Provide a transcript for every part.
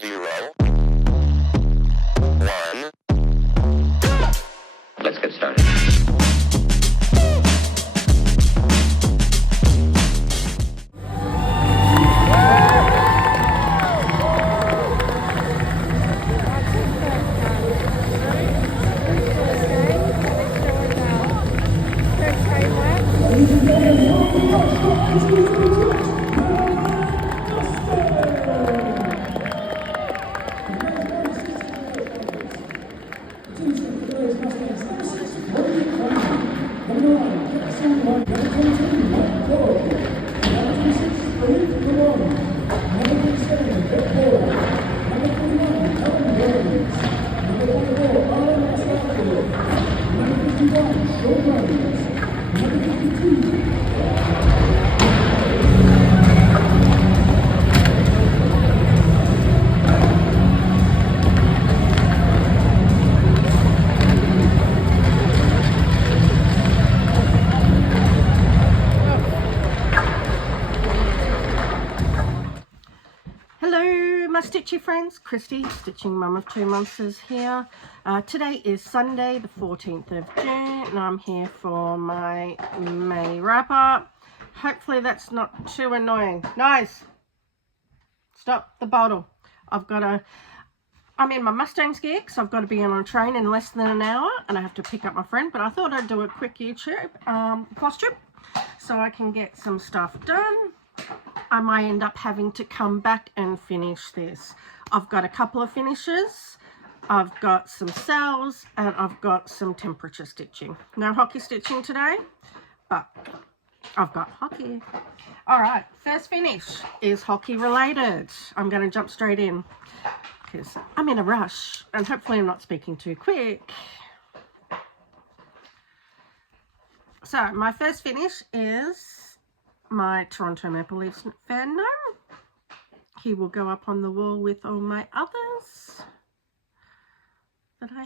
0, 1. Let's get started. My stitchy friends, Christy, Stitching Mum of 2 Monsters here. Today is Sunday the 14th of June and I'm here for my May wrap up. Hopefully that's not too annoying. Nice! Stop the bottle. I'm in my Mustang's gear because I've got to be on a train in less than an hour and I have to pick up my friend, but I thought I'd do a quick YouTube Flosstube so I can get some stuff done. I might end up having to come back and finish this. I've got a couple of finishes. I've got some cells and I've got some temperature stitching. No hockey stitching today, but I've got hockey. All right, first finish is hockey related. I'm going to jump straight in because I'm in a rush and hopefully I'm not speaking too quick. So my first finish is my Toronto Maple Leafs fan gnome. He will go up on the wall with all my others that I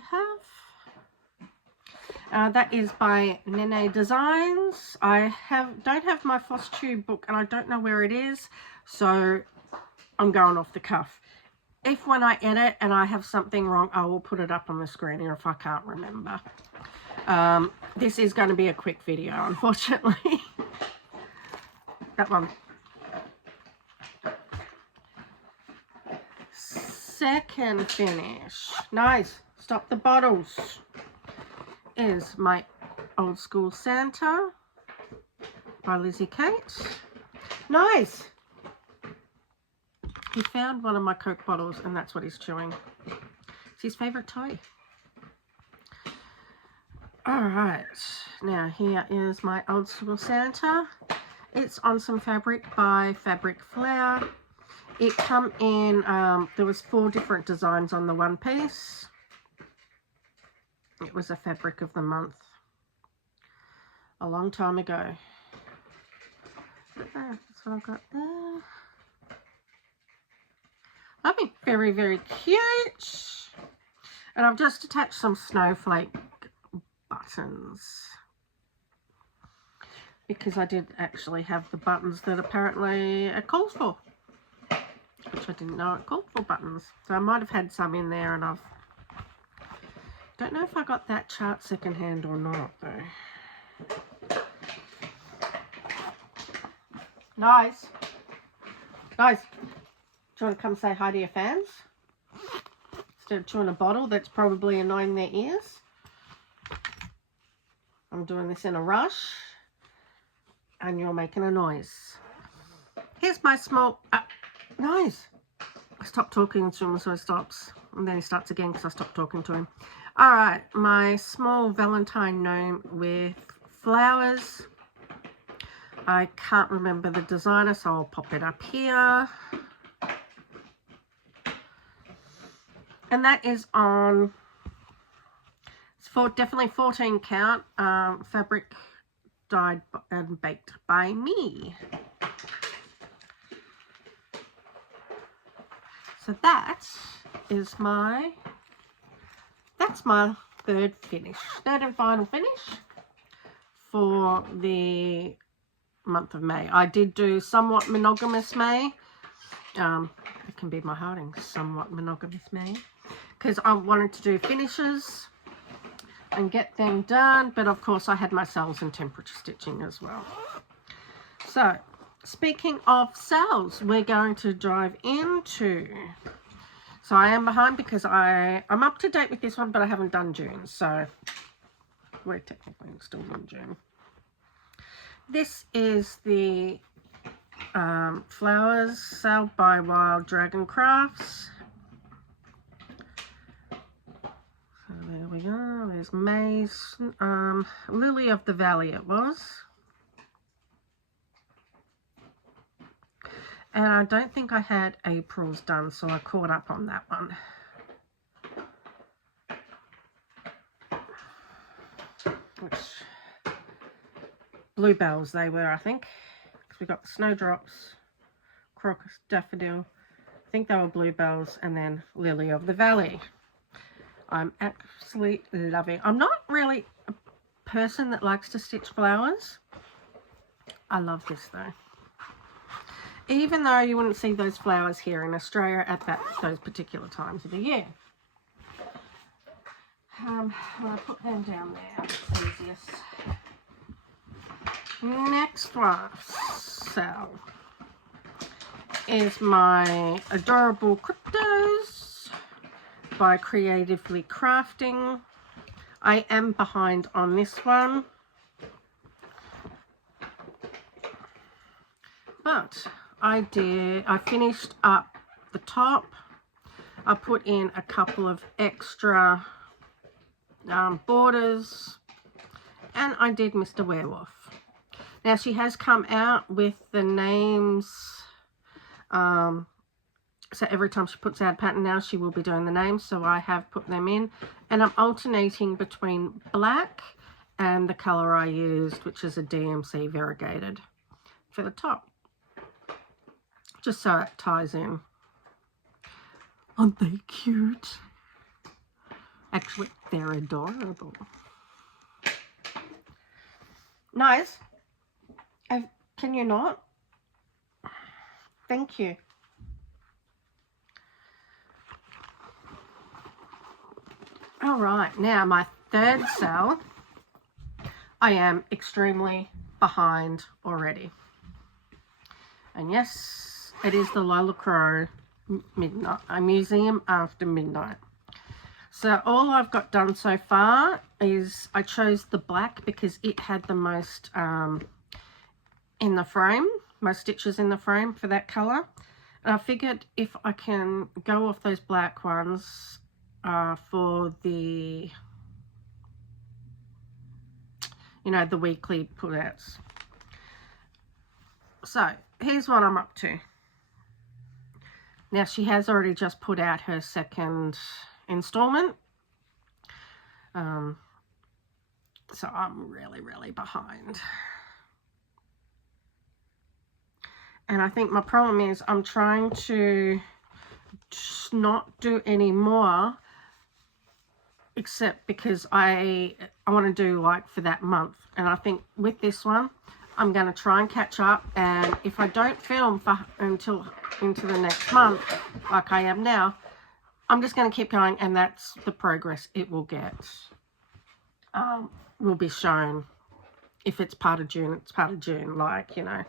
have. That is by Neni Designs. I don't have my Flosstube book and I don't know where it is, so I'm going off the cuff. If when I edit and I have something wrong, I will put it up on the screen if I can't remember. This is going to be a quick video, unfortunately. That one. Second finish. Nice. Stop the bottles. Is my Old School Santa by Lizzie Kate. Nice. He found one of my Coke bottles and that's what he's chewing. It's his favourite toy. Alright. Now here is my Old School Santa. It's on some fabric by Fabric Flower. It come in, there was 4 different designs on the one piece. It was a fabric of the month a long time ago. That's what I've got there. Lovely, very, very cute. And I've just attached some snowflake buttons, because I did actually have the buttons that apparently it calls for, which I didn't know it called for buttons. So I might have had some in there and don't know if I got that chart secondhand or not though. Nice. Nice. Do you want to come say hi to your fans? Instead of chewing a bottle that's probably annoying their ears. I'm doing this in a rush. And you're making a noise. Here's my small... nice. I stopped talking to him, so he stops. And then he starts again because I stopped talking to him. Alright, my small valentine gnome with flowers. I can't remember the designer, so I'll pop it up here. And that is on... It's definitely 14 count. Fabric dyed and baked by me. So that's my third and final finish for the month of May. I did do somewhat monogamous May. it can be my hiding, somewhat monogamous me. Because I wanted to do finishes and get them done. But of course I had my cells and temperature stitching as well. So speaking of cells, we're going to dive into... So I am behind because I'm up to date with this one, but I haven't done June. So we're technically still in June. This is the Flowers Sal by Wild Dragon Crafts. So there we go. There's May's Lily of the Valley it was. And I don't think I had April's done, so I caught up on that one. Which bluebells they were, I think. Because we got the snowdrops, crocus, daffodil. I think they were bluebells, and then Lily of the Valley. I'm absolutely loving. I'm not really a person that likes to stitch flowers. I love this though. Even though you wouldn't see those flowers here in Australia at those particular times of the year. I'll put them down there. It's easiest. Next one, so, is my Adorable Cryptos by Creatively Crafting. I am behind on this one. But I finished up the top. I put in a couple of extra borders, and I did Mr. Werewolf. Now she has come out with the names, so every time she puts out a pattern now she will be doing the names, so I have put them in, and I'm alternating between black and the colour I used, which is a DMC variegated for the top. Just so it ties in. Aren't they cute? Actually, they're adorable. Nice. Can you not? Thank you. All right, now my third cell, I am extremely behind already. And yes, it is the Lola Crow Midnight, a Museum After Midnight. So all I've got done so far is I chose the black because it had the most in the frame, most stitches in the frame for that colour. And I figured if I can go off those black ones for the, you know, the weekly put-outs. So here's what I'm up to. Now she has already just put out her second installment. So I'm really behind. And I think my problem is I'm trying to just not do any more, except because I want to do like for that month. And I think with this one, I'm going to try and catch up. And if I don't film until into the next month, like I am now, I'm just going to keep going, and that's the progress it will get. Will be shown. If it's part of June, it's part of June, like, you know,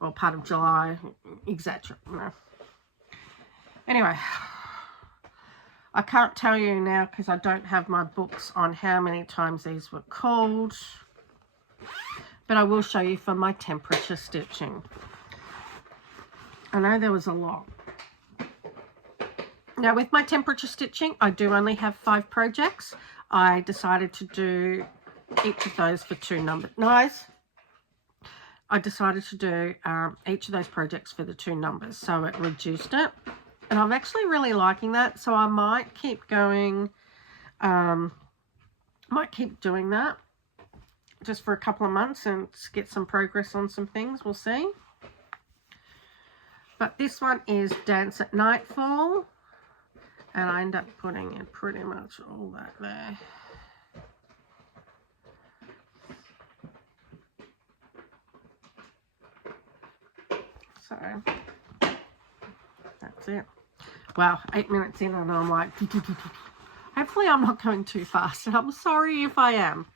or part of July, etc. You know. Anyway, I can't tell you now because I don't have my books on how many times these were called, but I will show you for my temperature stitching. I know there was a lot. Now with my temperature stitching, I do only have 5 projects. I decided to do each of those for 2 numbers. Nice. I decided to do each of those projects for the 2 numbers, so it reduced it. And I'm actually really liking that, so I might keep going, might keep doing that just for a couple of months and get some progress on some things. We'll see. But this one is Dance at Nightfall, and I end up putting in pretty much all that there. So That's it. Wow, 8 minutes in and I'm like, hopefully I'm not going too fast. And I'm sorry if I am.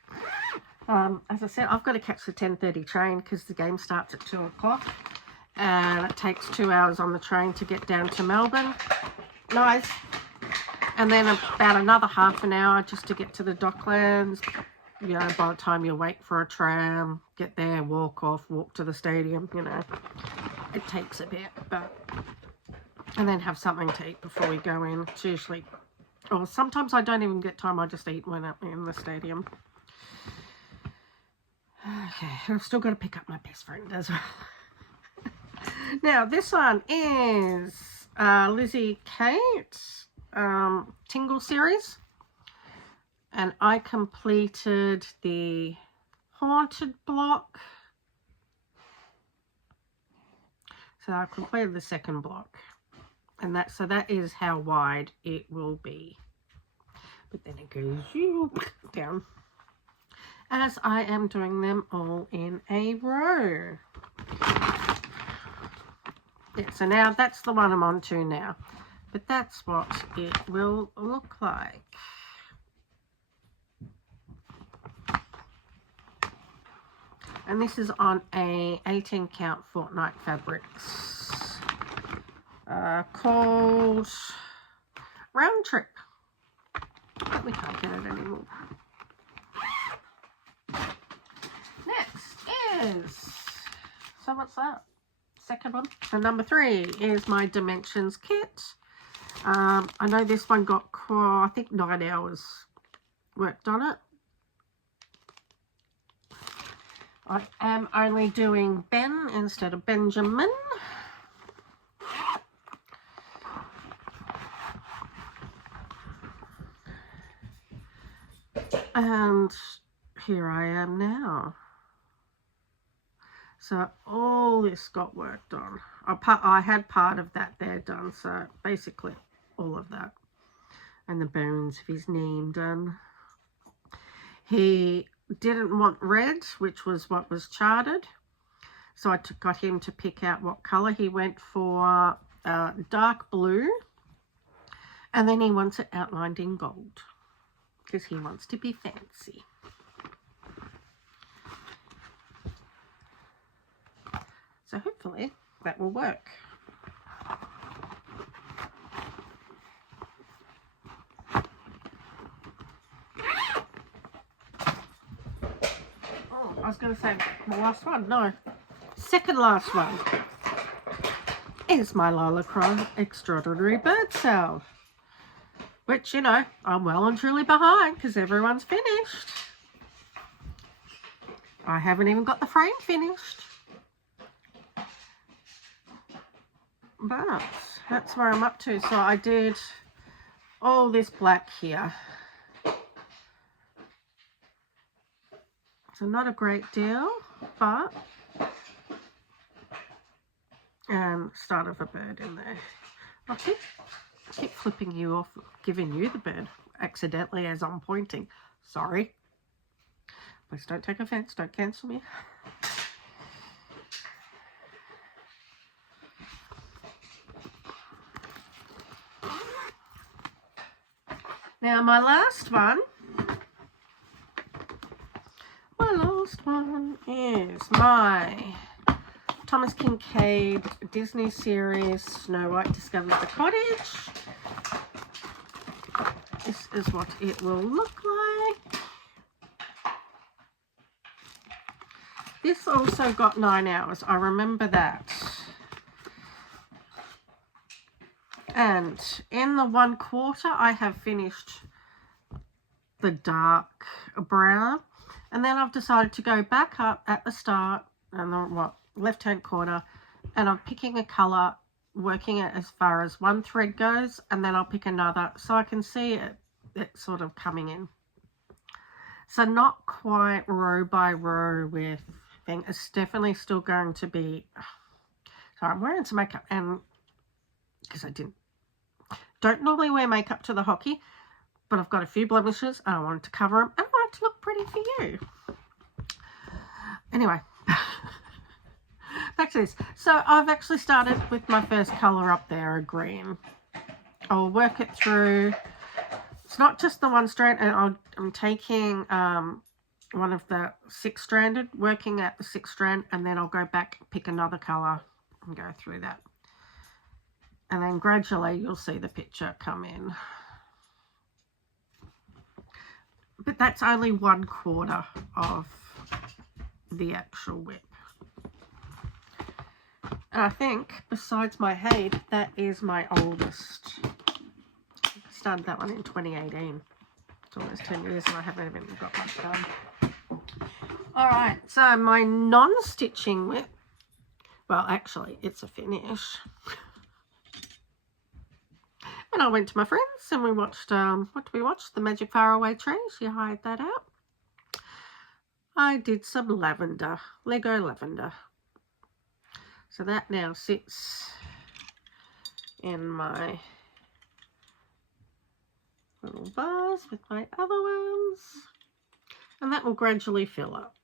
As I said, I've got to catch the 10:30 train because the game starts at 2 o'clock. And it takes 2 hours on the train to get down to Melbourne. Nice. And then about another half an hour just to get to the Docklands. You know, by the time you wait for a tram, get there, walk off, walk to the stadium, you know. It takes a bit, but... And then have something to eat before we go in. It's usually... Or sometimes I don't even get time, I just eat when I'm in the stadium. Okay, I've still got to pick up my best friend as well. Now, this one is Lizzie Kate, Tingled series. And I completed the haunted block. So I completed the second block. And that is how wide it will be. But then it goes down. As I am doing them all in a row. Yeah, so now that's the one I'm on to now. But that's what it will look like. And this is on a 18 count Fortnite Fabrics called Round Trip. But we can't get it anymore. Next is, so what's that? Second one. So number 3 is my Dimensions kit. I know this one got, I think, 9 hours worked on it. I am only doing Ben instead of Benjamin. And here I am now. So all this got worked on. I had part of that there done, so basically all of that. And the bones of his name done. He didn't want red, which was what was charted. So I got him to pick out what colour. He went for dark blue. And then he wants it outlined in gold. Because he wants to be fancy. So hopefully that will work. Oh, I was going to say the last one. No, second last one is my Lola Crow Extraordinary Bird Sal. Which, you know, I'm well and truly behind because everyone's finished. I haven't even got the frame finished. But that's where I'm up to. So I did all this black here. So not a great deal, but start of a bird in there. I keep flipping you off, giving you the bird accidentally as I'm pointing. Sorry. Please don't take offense. Don't cancel me. Now my last one is my Thomas Kinkade Disney series Snow White Discovers the Cottage. This is what it will look like. This also got 9 hours. I remember that. And in the 1/4, I have finished the dark brown. And then I've decided to go back up at the start and the left-hand corner. And I'm picking a colour, working it as far as one thread goes. And then I'll pick another so I can see it sort of coming in. So not quite row by row with thing. It's definitely still going to be... So I'm wearing some makeup and... Because I don't normally wear makeup to the hockey, but I've got a few blemishes and I wanted to cover them and I wanted to look pretty for you. Anyway, back to this. So I've actually started with my first colour up there, a green. I'll work it through. It's not just the one strand, and I'm taking one of the 6-stranded, working at the 6th strand, and then I'll go back, pick another colour and go through that. And then gradually you'll see the picture come in. But that's only 1/4 of the actual whip. And I think, besides my Hade, that is my oldest. I started that one in 2018. It's almost 10 years and I haven't even got much done. Alright, so my non-stitching whip, well actually it's a finish. And I went to my friends and we watched, what did we watch? The Magic Faraway Tree. She hired that out. I did some lavender, Lego lavender. So that now sits in my little vase with my other ones. And that will gradually fill up.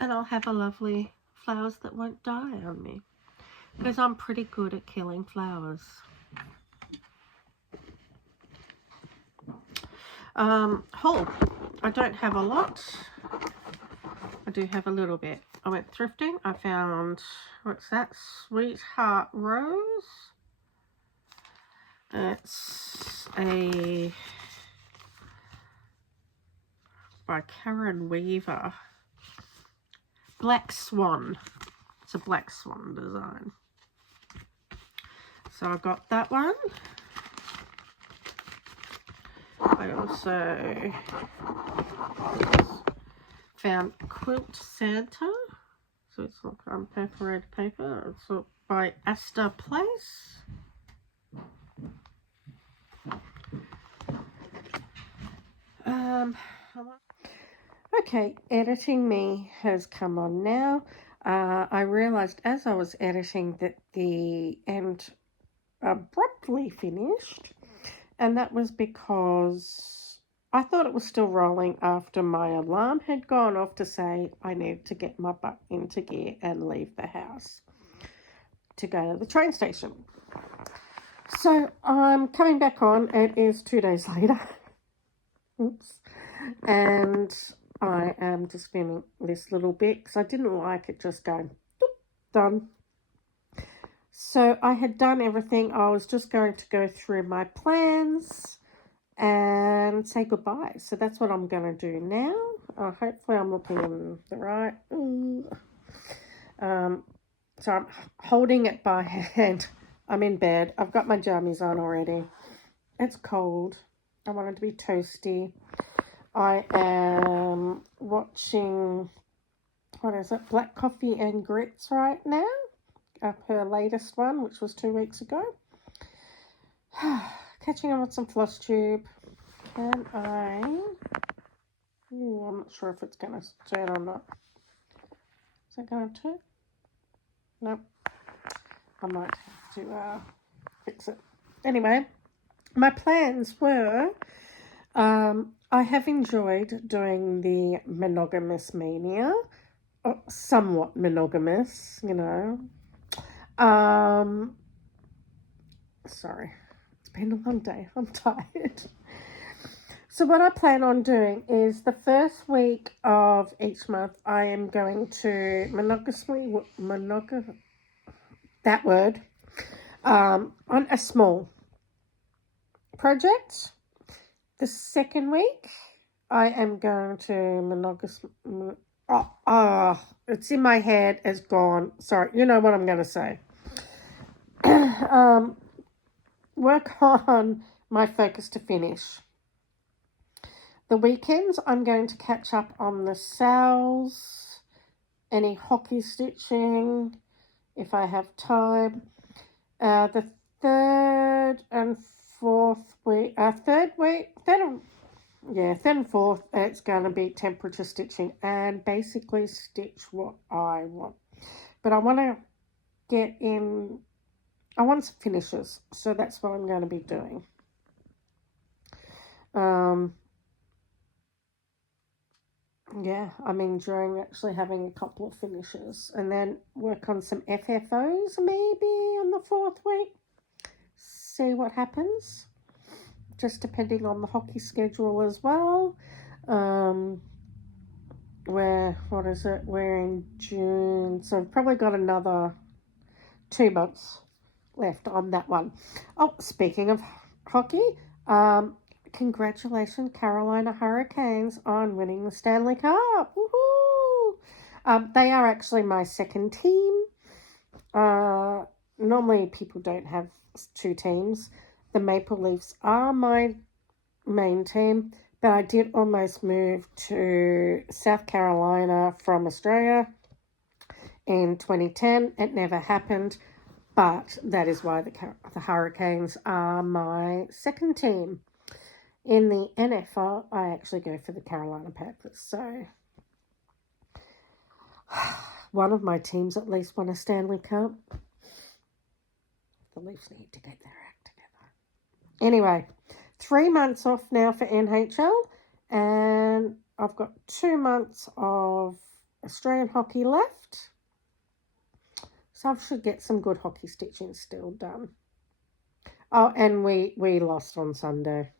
And I'll have a lovely flowers that won't die on me. Because I'm pretty good at killing flowers. Haul. I don't have a lot. I do have a little bit. I went thrifting. I found, what's that? Sweetheart Rose. It's a by Karen Weaver. Black Swan. It's a black swan design. So I got that one. I also found Quilt Santa. So it's like perforated paper. It's by Asta Place. Okay, editing me has come on now. I realised as I was editing that the end abruptly finished, and that was because I thought it was still rolling after my alarm had gone off to say I need to get my butt into gear and leave the house to go to the train station. So I'm coming back on. It is 2 days later. Oops. And I am just filming this little bit because I didn't like it just going, done. So I had done everything. I was just going to go through my plans and say goodbye. So that's what I'm going to do now. Hopefully I'm looking in the right. So I'm holding it by hand. I'm in bed. I've got my jammies on already. It's cold. I want it to be toasty. I am watching, what is it, Black Coffee and Grits right now. Her latest one, which was 2 weeks ago. Catching on with some Flosstube. Can I? Ooh, I'm not sure if it's going to turn or not. Is it going to turn? Nope. I might have to fix it. Anyway, my plans were, I have enjoyed doing the monogamous mania. Somewhat monogamous, you know. Sorry, it's been a long day. I'm tired. So what I plan on doing is the first week of each month, I am going to on a small project. The second week, I am going to it's in my head, it's gone. Sorry, you know what I'm going to say. Work on my focus to finish. The weekends, I'm going to catch up on the sales, any hockey stitching, if I have time. The third and fourth, it's going to be temperature stitching and basically stitch what I want. But I want to get in, I want some finishes, so that's what I'm going to be doing. yeah, I'm enjoying actually having a couple of finishes, and then work on some FFOs maybe on the 4th week. See what happens, just depending on the hockey schedule as well. What is it? We're in June, so I've probably got another 2 months left on that one. Oh, speaking of hockey, congratulations, Carolina Hurricanes, on winning the Stanley Cup. Woohoo! They are actually my second team. Normally people don't have 2 teams. The Maple Leafs are my main team, but I did almost move to South Carolina from Australia in 2010. It never happened, but that is why the Hurricanes are my second team. In the NFL, I actually go for the Carolina Panthers. So one of my teams at least won a Stanley Cup. The Leafs need to get their act together. Anyway, 3 months off now for NHL, and I've got 2 months of Australian hockey left. So I should get some good hockey stitching still done. Oh, and we lost on Sunday.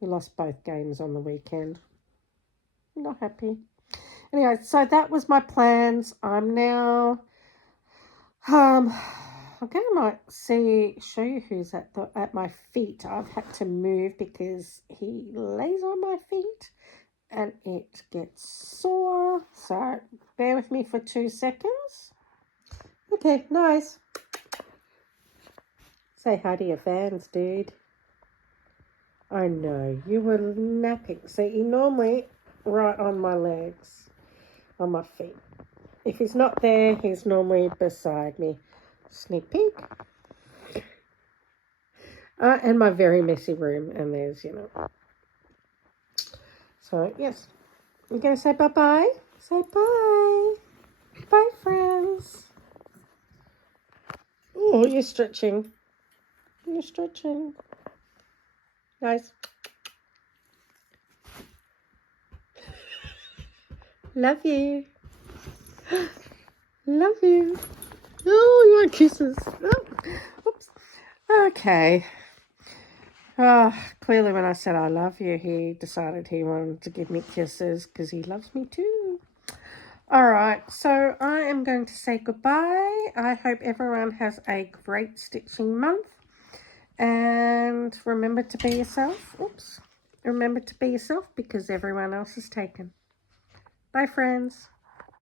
We lost both games on the weekend. Not happy. Anyway, so that was my plans. I'm now I might show you who's at my feet. I've had to move because he lays on my feet and it gets sore. So bear with me for 2 seconds. Okay, nice. Say hi to your fans, dude. I know, you were napping. See, he normally right on my legs, on my feet. If he's not there, he's normally beside me. Sneak peek. And my very messy room, and there's, So, yes. You're going to say bye-bye? Say bye. Bye, friends. Oh, you're stretching. You're stretching. Nice. Love you. Love you. Oh, you want kisses. Oh, oops. Okay. Clearly when I said I love you, he decided he wanted to give me kisses because he loves me too. Alright, so I am going to say goodbye. I hope everyone has a great stitching month. And remember to be yourself. Oops. Remember to be yourself because everyone else is taken. Bye, friends.